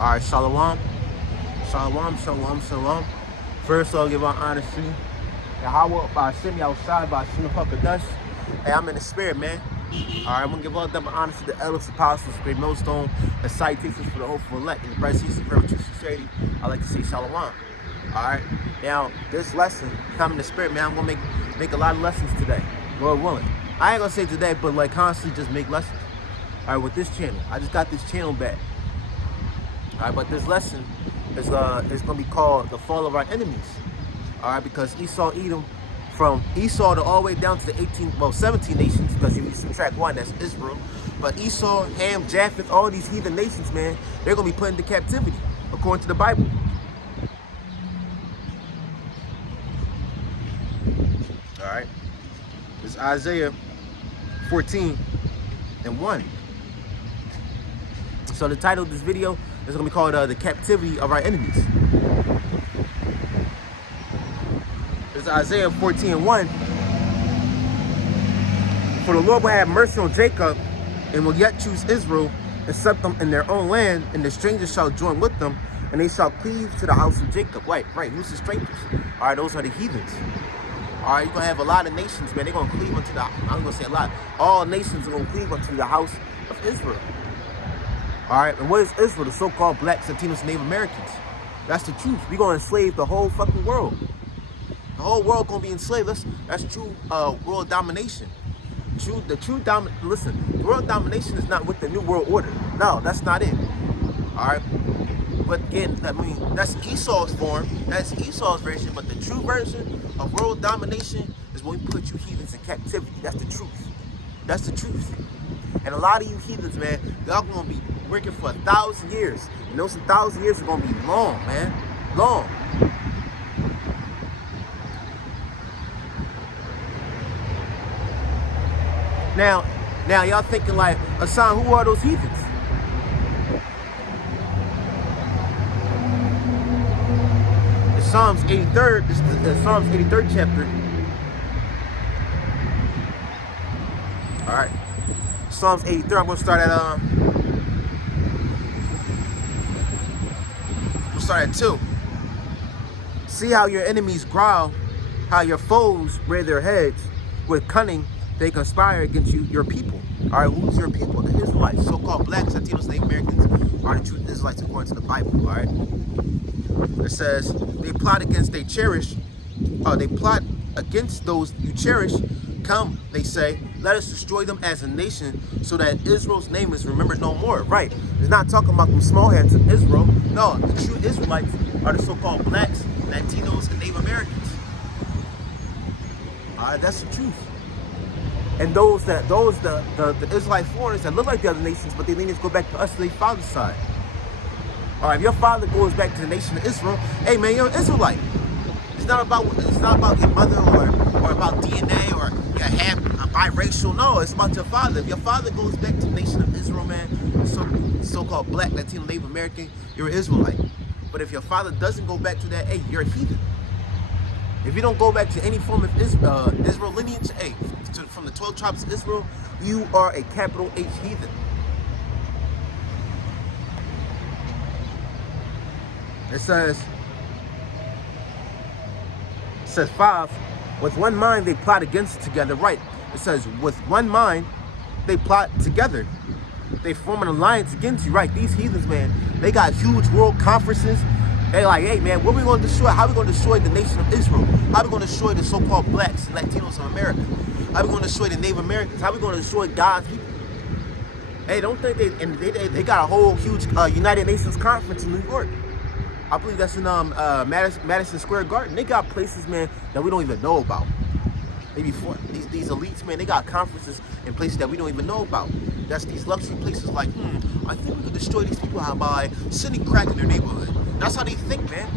All right, shalom, shalom, shalom, shalom. First, I'll give our honor to Yahweh by Shimmy outside by Shimmy Dust. Hey, I'm in the spirit, man. All right, I'm gonna give all double honor to the elders, apostles, great millstone, and citations for the hopeful elect. In the presence of spiritual sincerity, I like to say shalom. All right, now this lesson, I'm in the spirit, man. I'm gonna make a lot of lessons today, Lord willing. I ain't gonna say today, but like constantly just make lessons. All right, with this channel, I just got this channel back. All right, but this lesson is gonna be called "The Fall of Our Enemies." All right, because Esau, Edom, from Esau to all the way down to the 17 nations, because if you subtract one, that's Israel. But Esau, Ham, Japheth, all these heathen nations, man, they're gonna be put into captivity according to the Bible. All right, it's Isaiah 14:1. So the title of this video is going to be called The Captivity of Our Enemies. It's Isaiah 14:1. For the Lord will have mercy on Jacob and will yet choose Israel and set them in their own land, and the strangers shall join with them, and they shall cleave to the house of Jacob. Right. Who's the strangers? All right, those are the heathens. All right, you're going to have a lot of nations, man. They're going to cleave unto the, I'm going to say a lot. All nations are going to cleave unto the house of Israel. All right, and what is Israel? The so-called blacks, Latinos, and Native Americans. That's the truth. We're going to enslave the whole fucking world. The whole world going to be enslaved. That's true world domination. Listen, world domination is not with the New World Order. No, that's not it. All right? But again, I mean, that's Esau's form. That's Esau's version. But the true version of world domination is when we put you heathens in captivity. That's the truth. That's the truth. And a lot of you heathens, man, y'all gonna be working for 1,000 years. And those 1,000 years are gonna be long, man. Long. Now y'all thinking like, Hassan, who are those heathens? It's Psalms 83rd, this is the Psalms 83rd chapter. All right. Psalms 83, I'm gonna start at 2. See how your enemies growl, how your foes rear their heads. With cunning, they conspire against you, your people. All right, who's your people? The Israelites, so-called blacks, Latinos, Native Americans, are the true Israelites according to the Bible. All right. It says they plot against they cherish. They plot against those you cherish. Come, they say, let us destroy them as a nation so that Israel's name is remembered no more. Right. It's not talking about them small heads of Israel. No, the true Israelites are the so-called blacks, Latinos, and Native Americans. That's the truth. And the Israelite foreigners that look like the other nations, but they lean to go back to us to their father's side. All right, if your father goes back to the nation of Israel, hey man, you're an Israelite. It's not about your mother or about DNA or you're half biracial. No, it's about your father. If your father goes back to the nation of Israel, man, so-called black, Latino, Native American, you're an Israelite. But if your father doesn't go back to that, hey, you're a heathen. If you don't go back to any form of Israel lineage, hey, from the 12 tribes of Israel, you are a capital H heathen. It says 5, with one mind they plot against together. Right. It says with one mind they plot together. They form an alliance against you. Right. These heathens, man, they got huge world conferences. They like, hey man, what are we going to destroy? How are we going to destroy the nation of Israel? How are we going to destroy the so-called blacks and Latinos of America? How are we going to destroy the Native Americans? How are we going to destroy God's people? Hey, don't think they got a whole huge United Nations conference in New York. I believe that's in Madison Square Garden. They got places, man, that we don't even know about. Maybe these elites, man, they got conferences in places that we don't even know about. That's these luxury places like, I think we could destroy these people by sending crack in their neighborhood. That's how they think, man.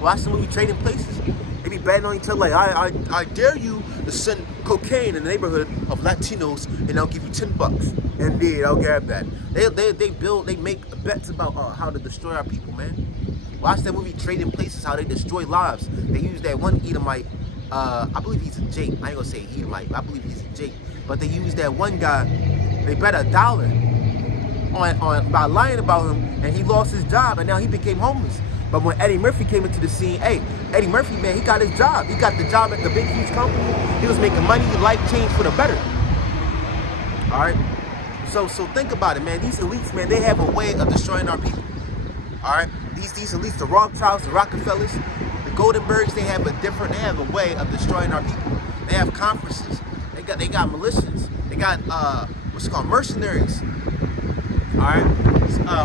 Watch the movie Trading Places. They be betting on each other like, I dare you to send cocaine in the neighborhood of Latinos and I'll give you $10. Indeed, I'll grab that. They make bets about how to destroy our people, man. Watch that movie Trading Places, how they destroy lives. They use that one Edomite, I believe he's a Jake. I ain't gonna say Edomite, but I believe he's a Jake. But they use that one guy, they bet $1 by lying about him, and he lost his job, and now he became homeless. But when Eddie Murphy came into the scene, hey, Eddie Murphy, man, he got his job. He got the job at the big, huge company. He was making money. His life changed for the better. All right? So think about it, man. These elites, man, they have a way of destroying our people. All right? These elites, the Rothschilds, the Rockefellers, the Goldenbergs, they have a way of destroying our people. They have conferences. They got militias. They got, what's called mercenaries. All right?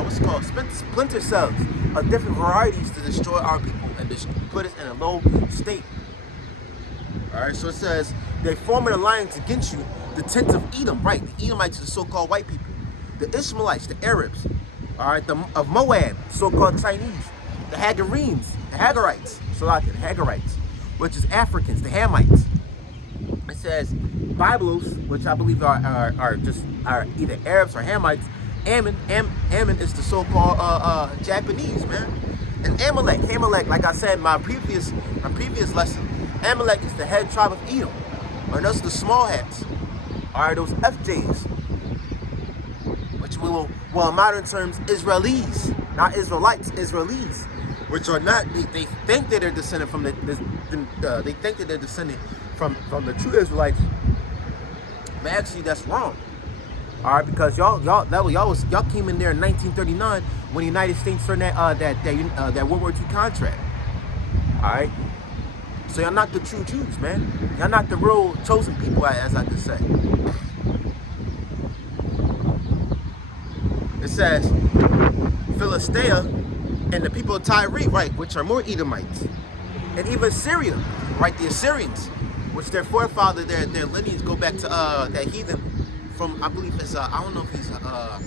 What's called splinter cells of different varieties to destroy our people and just put us in a low state. All right, so it says they form an alliance against you, the tents of Edom, right? The Edomites are the so-called white people, the Ishmaelites, the Arabs, all right, of Moab, so-called Chinese, the Hagarites, which is Africans, the Hamites. It says Biblos, which I believe are either Arabs or Hamites. Ammon is the so-called Japanese, man. And Amalek, like I said in my previous lesson, Amalek is the head tribe of Edom. Or those are the small hats. Alright, those FJs. Which in modern terms, Israelis. Not Israelites, Israelis. Which are not, they think that they're descended from they think that they're descended from the true Israelites. But actually that's wrong. All right, because y'all came in there in 1939 when the United States signed that World War II contract. All right, so y'all not the true Jews, man. Y'all not the real chosen people, as I could say. It says Philistia and the people of Tyre, right, which are more Edomites, and even Syria, right, the Assyrians, which their forefather, their lineage go back to that heathen. From, I believe it's I don't know if he's a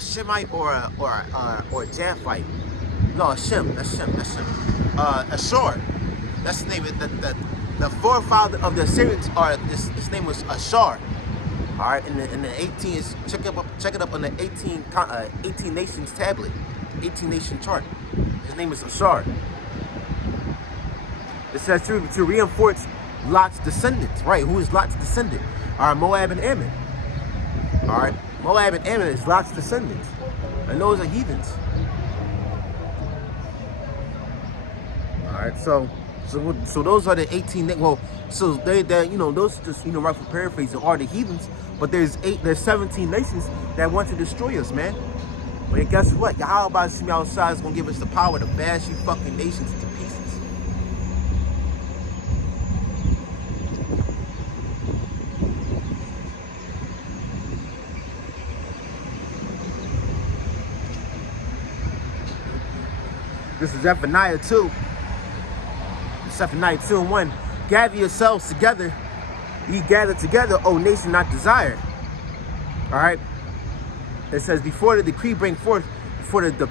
Shemite or a Japhite. No, a Shem. Ashur. That's the name of the forefather of the Assyrians. His name was Ashur. All right, in the 18, check it up on the 18 nations tablet, 18 nation chart. His name is Ashur. It says to reinforce Lot's descendants, right? Who is Lot's descendant? All right, Moab and Ammon. All right, Moab and Ammon is Lot's descendants, and those are heathens. All right, so those are the 18. Well, so they those just right for paraphrasing are the heathens, but there's 17 nations that want to destroy us, man. But guess what? Yahweh Shem outside is gonna give us the power to bash you fucking nations to pieces. This is Zephaniah 2. Zephaniah 2:1. Gather yourselves together. Ye gather together, O nation not desired. All right. It says, before the decree bring forth, before the day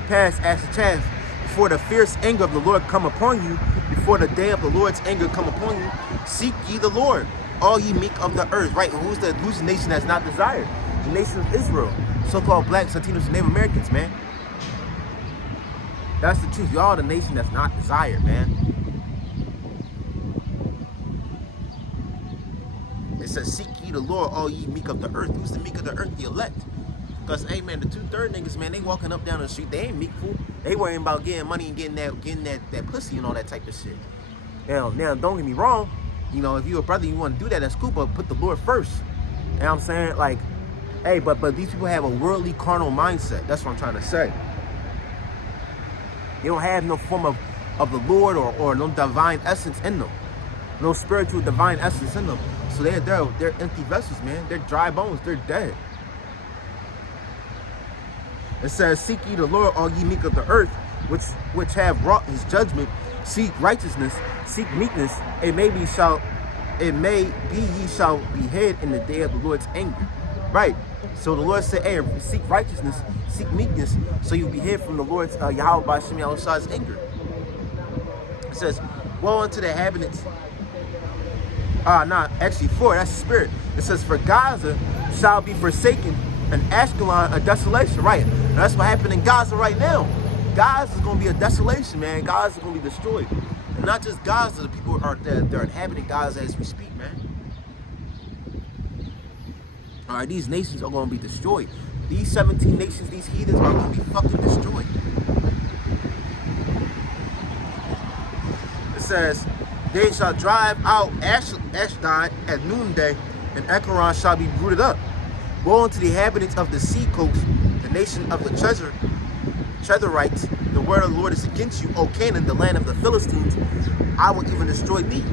pass as the chaff, before the fierce anger of the Lord come upon you, before the day of the Lord's anger come upon you, seek ye the Lord, all ye meek of the earth. Right? Who's the nation that's not desired? The nation of Israel, so-called blacks, Latinos, and Native Americans, man. That's the truth. Y'all the nation that's not desired, man. It says, seek ye the Lord, all ye meek of the earth. Who's the meek of the earth? The elect. Because, hey, man, the 2/3 niggas, man, they walking up down the street. They ain't meek, fool. They worrying about getting money and getting that pussy and all that type of shit. Now, don't get me wrong. If you a brother, you want to do that, that's cool, but put the Lord first. You know what I'm saying? Like, hey, but these people have a worldly, carnal mindset. That's what I'm trying to say. They don't have no form of the Lord or no divine essence in them. No spiritual divine essence in them. So they're empty vessels, man. They're dry bones. They're dead. It says, seek ye the Lord, all ye meek of the earth, which have wrought his judgment. Seek righteousness, seek meekness. It may be ye shall be hid in the day of the Lord's anger. Right. So the Lord said, hey, seek righteousness, seek meekness, so you'll be hid from the Lord's Yahweh Shem Yahushua's anger. It says, woe unto the inhabitants. Actually 4, that's the spirit. It says, for Gaza shall be forsaken, and Ashkelon a desolation. Right. Now, that's what happened in Gaza right now. Gaza is going to be a desolation, man. Gaza is going to be destroyed. And not just Gaza, the people they're inhabiting Gaza as we speak, man. All right, these nations are going to be destroyed. These 17 nations, these heathens are going to be fucking destroyed. It says, they shall drive out Ashdod at noonday, and Ekron shall be rooted up. Woe unto the inhabitants of the sea coast, the nation of the Chetherites. The word of the Lord is against you, O Canaan, the land of the Philistines. I will even destroy thee,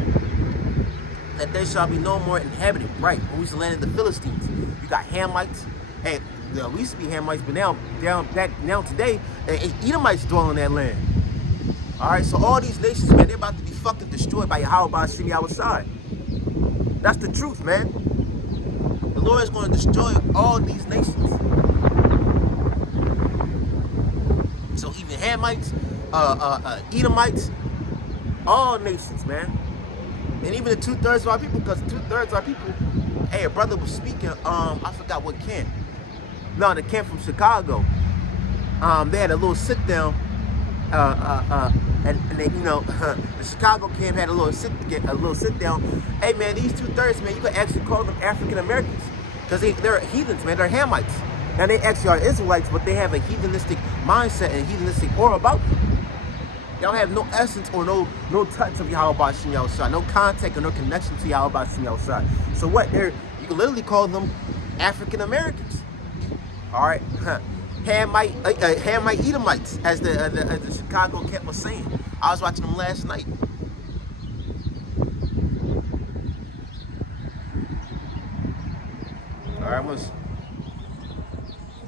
that there shall be no more inhabited. Right, who's the land of the Philistines? You got Hamites, and there used to be Hamites, but now today, Edomites dwell in that land. All right, so all these nations, man, they're about to be fucking destroyed by Yahweh Ba'ashim Yahushai. That's the truth, man. The Lord is going to destroy all these nations. So even Hamites, Edomites, all nations, man. And even the 2/3 of our people, because 2/3 of our people, hey, a brother was speaking, I forgot what camp. No, the camp from Chicago. They had a little sit down, and they, you know, the Chicago camp had a little sit down. Hey man, these 2/3, man, you can actually call them African Americans, because they're heathens, man. They're Hamites. Now they actually are Israelites, but they have a heathenistic mindset and heathenistic aura about them. They don't have no essence or no touch of Yahweh Ba'ashim Yahushai, no contact or no connection to Yahweh Ba'ashim Yahushai. So what? You can literally call them African Americans. All right, Hamite Edomites, as the Chicago camp was saying. I was watching them last night. All right,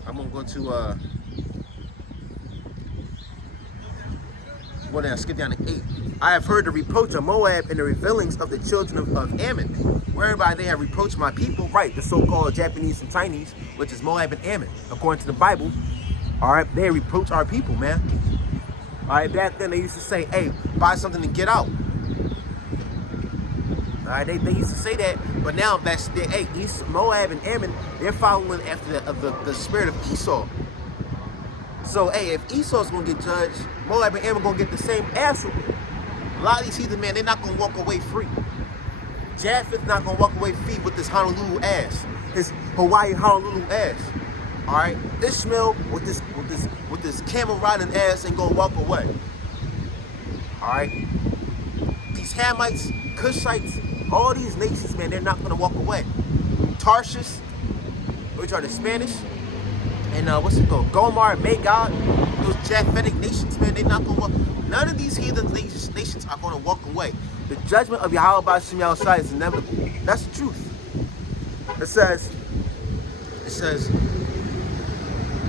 I'm gonna go to well, now skip down to 8. I have heard the reproach of Moab and the revealings of the children of Ammon, whereby they have reproached my people, right, the so-called Japanese and Chinese, which is Moab and Ammon, according to the Bible. All right, they reproach our people, man. All right, back then they used to say, hey, buy something and get out. All right, they used to say that, but now that's hey, Moab and Ammon, they're following after the spirit of Esau. So, hey, if Esau's gonna get judged, Moab and Ammon gonna get the same ass whooping. A lot of these heathen, man, they're not gonna walk away free. Japheth's not gonna walk away free with this Honolulu ass, his Hawaii Honolulu ass. All right, Ishmael with this camel riding ass ain't gonna walk away. All right, these Hamites, Cushites, all these nations, man, they're not gonna walk away. Tarshish, which are the Spanish, and what's it called? Gomar, Magog, those Japhetic nations, man, they're not gonna walk. None of these heathen nations are gonna walk away. The judgment of Yahweh Ba'ashim Yahushai is inevitable. That's the truth. It says,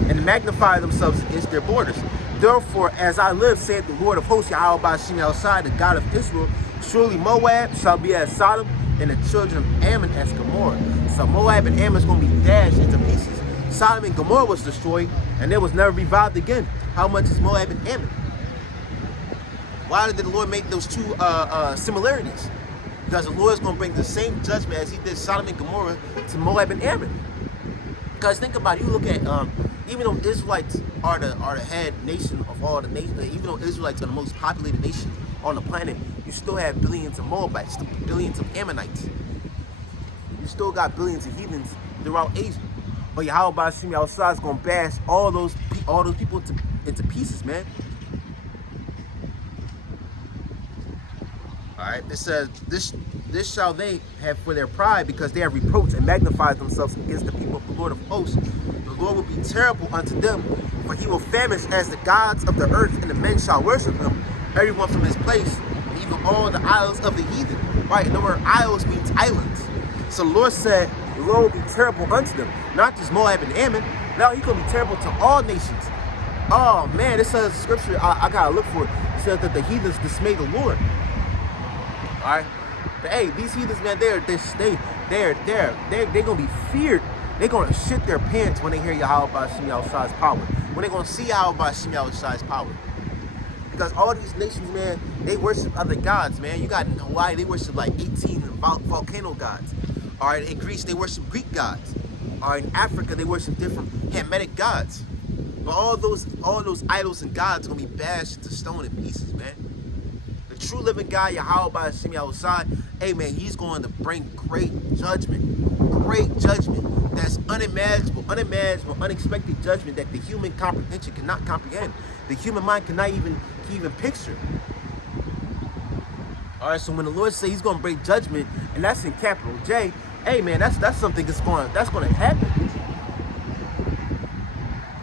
and magnify themselves against their borders. Therefore, as I live, saith the Lord of hosts, Yahweh Ba'ashim Yahushai, the God of Israel, surely Moab shall be as Sodom, and the children of Ammon as Gomorrah. So Moab and Ammon is going to be dashed into pieces. Sodom and Gomorrah was destroyed, and it was never revived again. How much is Moab and Ammon? Why did the Lord make those two similarities? Because the Lord is going to bring the same judgment as he did Sodom and Gomorrah to Moab and Ammon. Because think about it, you look at, even though Israelites are the head nation of all the nations, even though Israelites are the most populated nation on the planet, you still have billions of Moabites, billions of Ammonites. You still got billions of heathens throughout Asia. But Yahweh Ba'ashim Yahushai is going to bash all those people into pieces, man. All right, it says, this shall they have for their pride, because they have reproached and magnified themselves against the people of the Lord of hosts. The Lord will be terrible unto them, for he will famish as the gods of the earth, and the men shall worship him, everyone from his place, and even all the isles of the heathen. Right, and the word isles means islands. So the Lord said, the Lord will be terrible unto them, not just Moab and Ammon. Now he's going to be terrible to all nations. Oh man, this says scripture, I got to look for it. It says that the heathens dismay the Lord. All right, but hey, these heathens, man, they're gonna be feared. They're gonna shit their pants when they hear Yahweh Ba'ashim Yahushai's power. When they're gonna see Yahweh Ba'ashim Yahushai's power, because all these nations, man, they worship other gods, man. You got in Hawaii, they worship like 18 volcano gods. All right, in Greece, they worship Greek gods. All right, in Africa, they worship different Hamitic gods. But all those idols and gods are gonna be bashed into stone and pieces, man. The true living God, Yahweh Ba'ashim Yahushai, hey man, he's going to bring great judgment that's unimaginable, unexpected judgment that the human comprehension cannot comprehend. The human mind cannot even picture. All right, so when the Lord says He's going to bring judgment, and that's in capital J, hey man, that's something that's going to happen.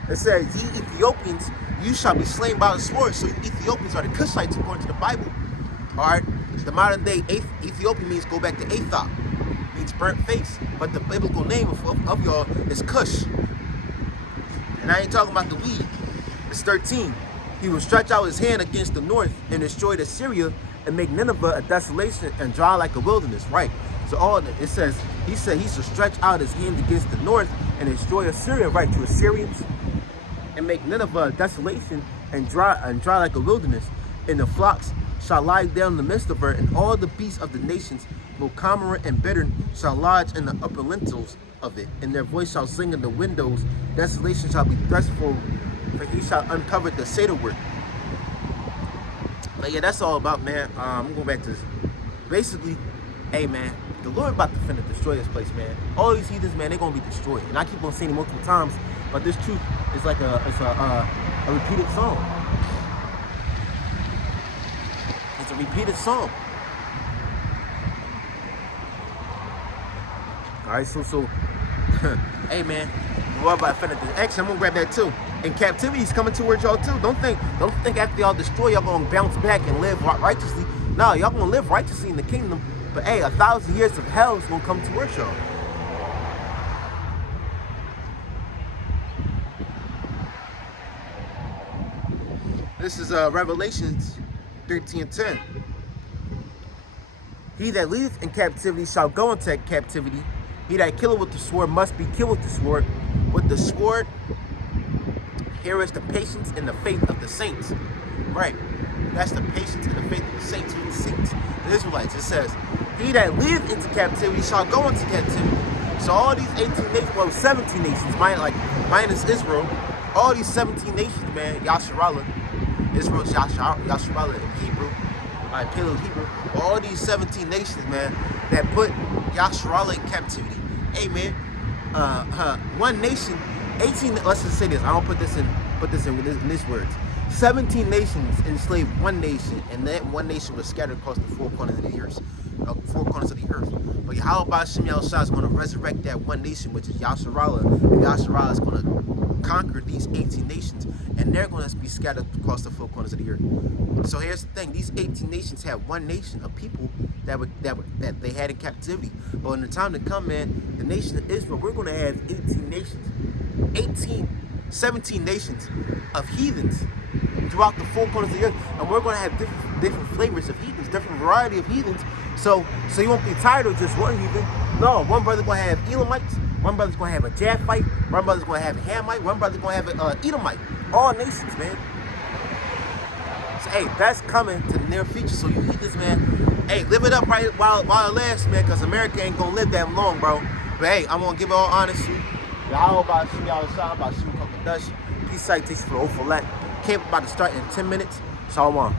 It says, "Ye Ethiopians, you shall be slain by the sword." So Ethiopians are the Cushites according to the Bible. All right, the modern day Ethiopia means go back to Athop, means burnt face, but the biblical name of y'all is Cush. And I ain't talking about the weed. It's 13. He will stretch out his hand against the north and destroy Assyria and make Nineveh a desolation and dry like a wilderness. Right. So all it says, he said he shall stretch out his hand against the north and destroy Assyria, right, to Assyrians, and make Nineveh a desolation and dry like a wilderness. And the flocks shall lie down in the midst of her, and all the beasts of the nations, both cormorant and bittern, shall lodge in the upper lintels of it, and their voice shall sing in the windows. Desolation shall be threshful, for he shall uncover the cedar work. But yeah, that's all about, man. I'm going back to this. Basically, hey man, the Lord about to finna destroy this place, man. All these heathens, man, they're gonna be destroyed. And I keep on saying it multiple times, but this truth is like a repeated song. It's a repeated song. All right, so hey man, what about finna do? Actually, I'm gonna grab that too. And captivity's coming towards y'all too. Don't think after y'all destroy, y'all gonna bounce back and live righteously. No, y'all gonna live righteously in the kingdom. But hey, 1,000 years of hell is gonna come towards y'all. This is Revelations 13:10. He that leadeth in captivity shall go into captivity. He that killeth with the sword must be killed with the sword. With the sword, here is the patience and the faith of the saints. Right. That's the patience and the faith of the saints. Who the saints? The Israelites. It says, he that leadeth into captivity shall go into captivity. So all these 18 nations, well, 17 nations, minus Israel, all these 17 nations, man, Yasharallah, Israel's Yasharallah in Hebrew, Paleo Hebrew, all these 17 nations, man, that put Yasharallah in captivity. Hey, man, one nation, 18. Let's just say this. I don't put this in these words. 17 nations enslaved one nation, and that one nation was scattered across the four corners of the earth. But Yahweh Shem Yahushua is going to resurrect that one nation, which is Yasharallah. And Yasharallah is going to conquer these 18 nations, and they're going to be scattered across the four corners of the earth. So here's the thing: these 18 nations have one nation of people that they had in captivity. But in the time to come, man, the nation of Israel, we're going to have 18 nations, 17 nations of heathens throughout the four corners of the earth, and we're going to have different flavors of heathens, different variety of heathens. So you won't be tired of just one heathen. No, one brother's going to have Elamites, one brother's going to have a Japhite, one brother's going to have a Hamite, one brother's going to have an Edomite. All nations, man. So hey, that's coming to the near future. So you heathens, man, hey, live it up right while it lasts, man, because America ain't going to live that long, bro. But hey, I'm going to give it all honesty. Y'all about Shem Yahushua, about Shem Kokadash. Peace, citation for Ophalat. Camp about to start in 10 minutes. Shalom.